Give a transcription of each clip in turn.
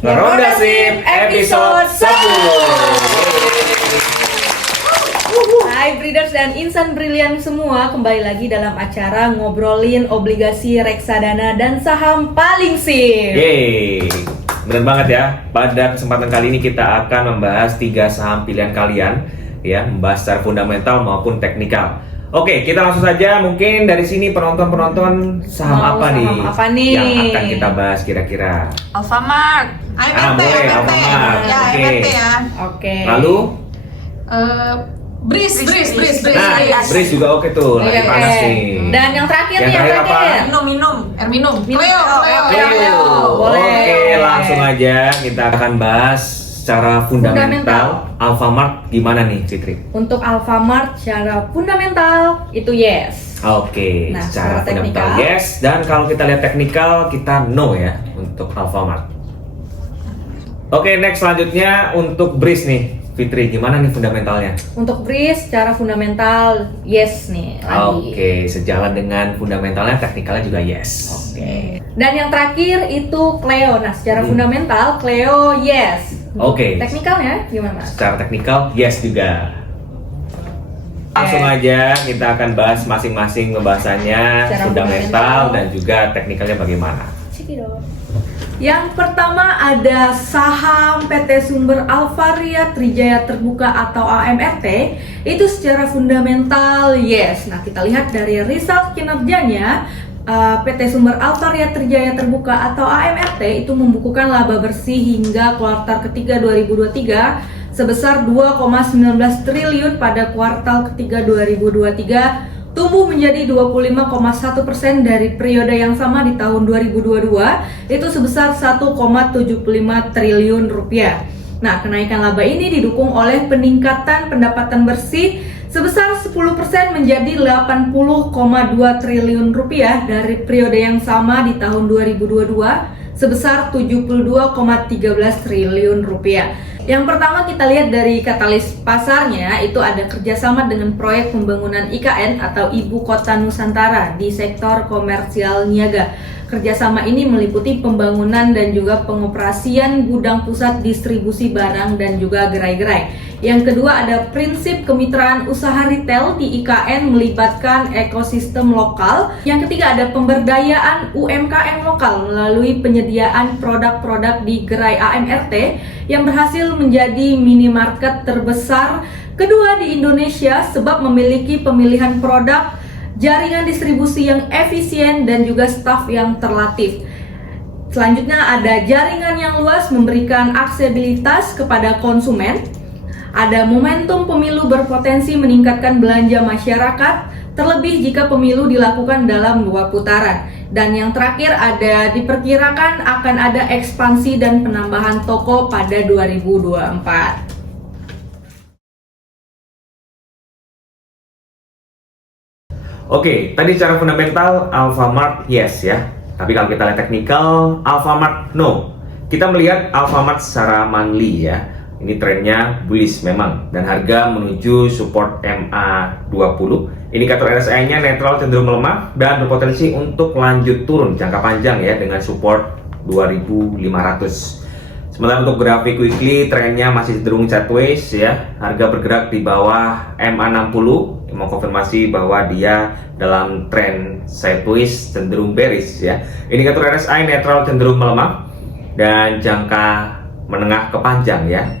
Ronda Sip episode 10. Hai Breeders dan Insan Brilian semua, kembali lagi dalam acara ngobrolin obligasi reksadana dan saham paling sip. Yeay, bener banget ya. Pada kesempatan kali ini kita akan membahas 3 saham pilihan kalian, ya, membahas secara fundamental maupun teknikal. Oke, kita langsung saja. Mungkin dari sini penonton saham apa nih yang akan kita bahas kira-kira? Alfamart, boleh, Alfamart. ya, Oke. MRT ya. Oke. Lalu, Breeze. nah, Breeze juga oke tuh, lagi Oke. panas nih. Dan yang terakhir Yang nih, terakhir apa? minum, air minum. Cleo. Cleo. Boleh. Oke, langsung aja kita akan bahas secara fundamental. Alfamart gimana nih, Fitri? Untuk Alfamart secara fundamental itu yes. Oke, Nah, secara secara fundamental teknikal? yes, dan kalau kita lihat teknikal kita no ya untuk Alfamart. Oke, next selanjutnya untuk Breeze nih, Fitri gimana nih fundamentalnya? Untuk Breeze secara fundamental yes nih lagi. Oke, sejalan dengan fundamentalnya, teknikalnya juga yes. Oke. Dan yang terakhir itu Cleo. Nah, secara fundamental Cleo yes. Oke. Teknikalnya gimana? Secara teknikal yes juga. Langsung aja kita akan bahas masing-masing pembahasannya, Secara fundamental fundamental dan juga teknikalnya bagaimana. Cekidot. Yang pertama ada saham PT Sumber Alvaria Trijaya Terbuka atau AMRT. Itu secara fundamental yes. Nah, kita lihat dari result kinerjanya, PT Sumber Alvaria Trijaya Terbuka atau AMRT itu membukukan laba bersih hingga kuartal ketiga 2023 sebesar 2,19 triliun pada kuartal ketiga 2023, tumbuh menjadi 25,1% dari periode yang sama di tahun 2022, itu sebesar 1,75 triliun rupiah. Nah, kenaikan laba ini didukung oleh peningkatan pendapatan bersih sebesar 10% menjadi 80,2 triliun rupiah dari periode yang sama di tahun 2022 sebesar 72,13 triliun rupiah. Yang pertama kita lihat dari katalis pasarnya, itu ada kerjasama dengan proyek pembangunan IKN atau Ibu Kota Nusantara di sektor komersial niaga. Kerjasama ini meliputi pembangunan dan juga pengoperasian gudang pusat distribusi barang dan juga gerai-gerai. Yang kedua ada prinsip kemitraan usaha retail di IKN melibatkan ekosistem lokal. Yang ketiga ada pemberdayaan UMKM lokal melalui penyediaan produk-produk di gerai AMRT yang berhasil menjadi minimarket terbesar kedua di Indonesia sebab memiliki pemilihan produk, jaringan distribusi yang efisien dan juga staf yang terlatih. Selanjutnya ada jaringan yang luas memberikan aksesibilitas kepada konsumen. Ada momentum pemilu berpotensi meningkatkan belanja masyarakat, terlebih jika pemilu dilakukan dalam 2 putaran. Dan yang terakhir ada diperkirakan akan ada ekspansi dan penambahan toko pada 2024. Oke, tadi secara fundamental Alfamart yes ya. Tapi kalau kita lihat teknikal, Alfamart no. Kita melihat Alfamart secara monthly ya. Ini trennya bullish memang dan harga menuju support MA20. Indikator RSI-nya netral cenderung melemah dan berpotensi untuk lanjut turun jangka panjang ya dengan support 2500. Sementara untuk grafik weekly trennya masih cenderung sideways ya. Harga bergerak di bawah MA60, mengkonfirmasi bahwa dia dalam tren sideways cenderung bearish ya. Indikator RSI netral cenderung melemah dan jangka menengah ke panjang ya.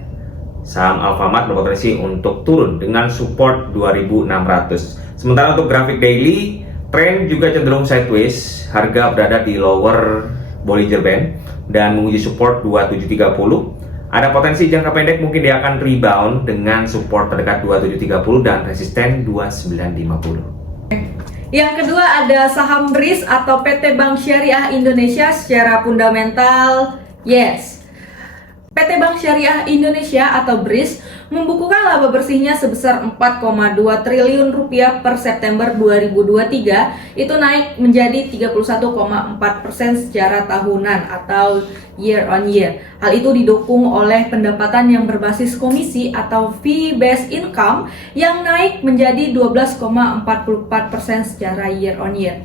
Saham Alfamart berpotensi untuk turun dengan support 2600. Sementara untuk grafik daily, tren juga cenderung sideways, harga berada di lower Bollinger Band dan menguji support 2730. Ada potensi jangka pendek mungkin dia akan rebound dengan support terdekat 2730 dan resisten 2950. Yang kedua ada saham Breeze atau PT Bank Syariah Indonesia secara fundamental yes. PT Bank Syariah Indonesia atau BRIS membukukan laba bersihnya sebesar 4,2 triliun rupiah per September 2023, itu naik menjadi 31,4% secara tahunan atau year on year. Hal itu didukung oleh pendapatan yang berbasis komisi atau fee based income yang naik menjadi 12,44% secara year on year.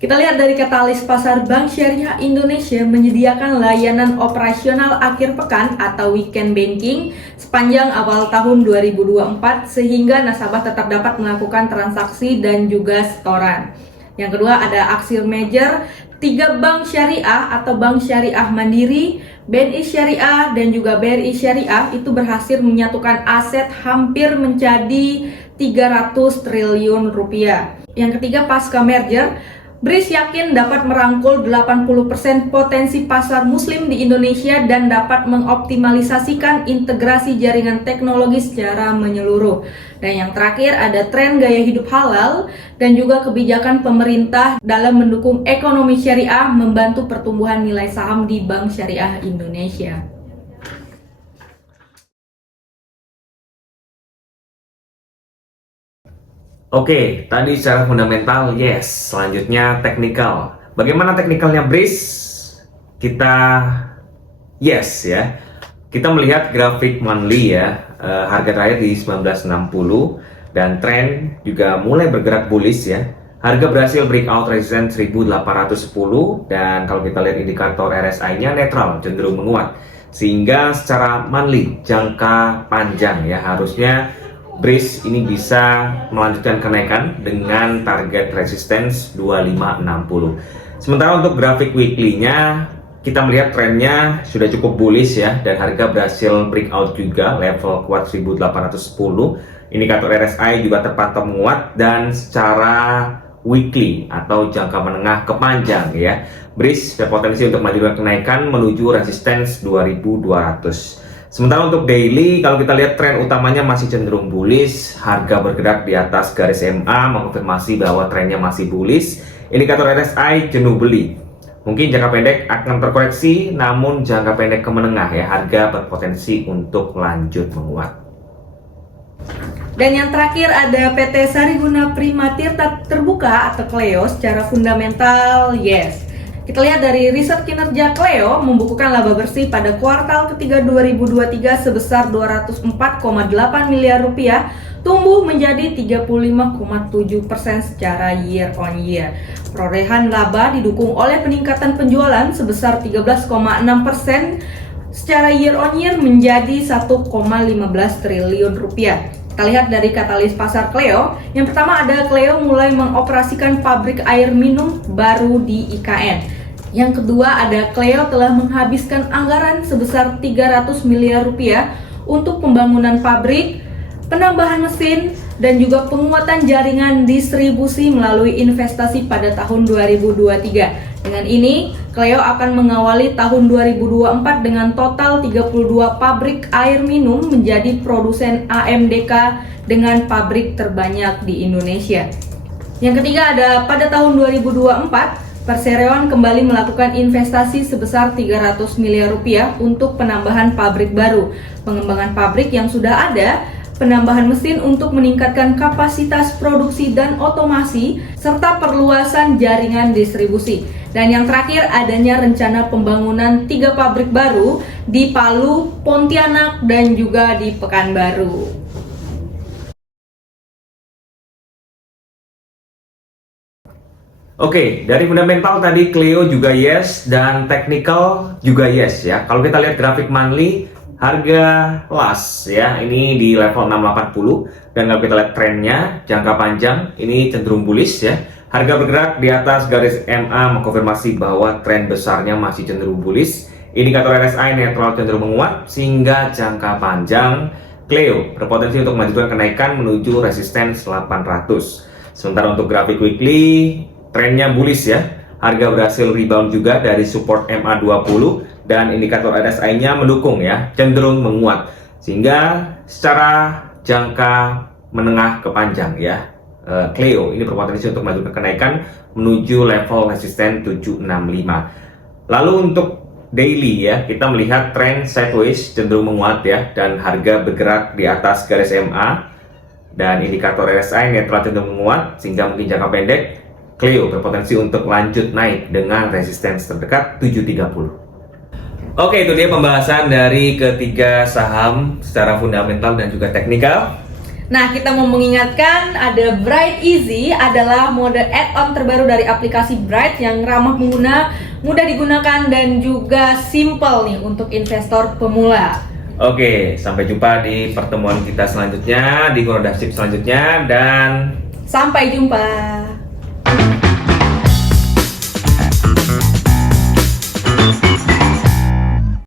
Kita lihat dari katalis pasar Bank Syariah Indonesia menyediakan layanan operasional akhir pekan atau weekend banking sepanjang awal tahun 2024 sehingga nasabah tetap dapat melakukan transaksi dan juga setoran. Yang kedua ada aksi merger 3 bank syariah atau Bank Syariah Mandiri, BNI Syariah dan juga BRI Syariah itu berhasil menyatukan aset hampir menjadi 300 triliun rupiah. Yang ketiga pasca merger, BRIS yakin dapat merangkul 80% potensi pasar muslim di Indonesia dan dapat mengoptimalisasikan integrasi jaringan teknologi secara menyeluruh. Dan yang terakhir ada tren gaya hidup halal dan juga kebijakan pemerintah dalam mendukung ekonomi syariah membantu pertumbuhan nilai saham di Bank Syariah Indonesia. Oke, tadi secara fundamental, yes. Selanjutnya teknikal. Bagaimana teknikalnya BRIS? Kita yes ya. Kita melihat grafik monthly ya, harga terakhir di 1960 dan tren juga mulai bergerak bullish ya. Harga berhasil breakout resistance 1810 dan kalau kita lihat indikator RSI-nya netral, cenderung menguat. Sehingga secara monthly, jangka panjang ya, harusnya BRIS ini bisa melanjutkan kenaikan dengan target resistance 2560. Sementara untuk grafik weekly-nya, kita melihat trennya sudah cukup bullish ya, dan harga berhasil breakout juga level kuat 1810. Indikator RSI juga terpantau menguat dan secara weekly atau jangka menengah ke panjang ya, BRIS berpotensi untuk melanjutkan kenaikan menuju resistance 2200. Sementara untuk daily, kalau kita lihat tren utamanya masih cenderung bullish, harga bergerak di atas garis MA mengkonfirmasi bahwa trennya masih bullish. Indikator RSI jenuh beli. Mungkin jangka pendek akan terkoreksi, namun jangka pendek ke menengah ya, harga berpotensi untuk lanjut menguat. Dan yang terakhir ada PT Sariguna Prima Tirta Terbuka atau Cleo secara fundamental yes. Kita lihat dari riset kinerja Cleo membukukan laba bersih pada kuartal ketiga 2023 sebesar 204,8 miliar rupiah, tumbuh menjadi 35,7% secara year on year. Perolehan laba didukung oleh peningkatan penjualan sebesar 13,6% secara year on year menjadi 1,15 triliun rupiah. Kita lihat dari katalis pasar Cleo. Yang pertama ada Cleo mulai mengoperasikan pabrik air minum baru di IKN. Yang kedua ada Cleo telah menghabiskan anggaran sebesar 300 miliar rupiah untuk pembangunan pabrik, penambahan mesin, dan juga penguatan jaringan distribusi melalui investasi pada tahun 2023. Dengan ini, Cleo akan mengawali tahun 2024 dengan total 32 pabrik air minum menjadi produsen AMDK dengan pabrik terbanyak di Indonesia. Yang ketiga ada pada tahun 2024, Perseroan kembali melakukan investasi sebesar 300 miliar rupiah untuk penambahan pabrik baru, pengembangan pabrik yang sudah ada, penambahan mesin untuk meningkatkan kapasitas produksi dan otomasi, serta perluasan jaringan distribusi. Dan yang terakhir adanya rencana pembangunan 3 pabrik baru di Palu, Pontianak, dan juga di Pekanbaru. Oke, dari fundamental tadi Cleo juga yes dan technical juga yes ya. Kalau kita lihat grafik monthly, harga last ya, ini di level 680 dan kalau kita lihat trennya jangka panjang ini cenderung bullish ya. Harga bergerak di atas garis MA mengkonfirmasi bahwa tren besarnya masih cenderung bullish. Indikator RSI netral cenderung menguat sehingga jangka panjang Cleo berpotensi untuk melanjutkan kenaikan menuju resistance 800. Sementara untuk grafik weekly trennya bullish ya, harga berhasil rebound juga dari support MA20 dan indikator RSI-nya mendukung ya, cenderung menguat. Sehingga secara jangka menengah ke panjang ya, Cleo ini berpotensi untuk melanjutkan kenaikan menuju level resisten 765. Lalu untuk daily ya, kita melihat tren sideways cenderung menguat ya, dan harga bergerak di atas garis MA dan indikator RSI netral cenderung menguat sehingga mungkin jangka pendek Cleo berpotensi untuk lanjut naik dengan resistance terdekat 730. Oke, itu dia pembahasan dari ketiga saham secara fundamental dan juga teknikal. Nah, kita mau mengingatkan ada Bright Easy adalah mode add-on terbaru dari aplikasi Bright yang ramah pengguna, mudah digunakan dan juga simple nih untuk investor pemula. Oke, sampai jumpa di pertemuan kita selanjutnya, di Gunodasip selanjutnya, dan Sampai jumpa.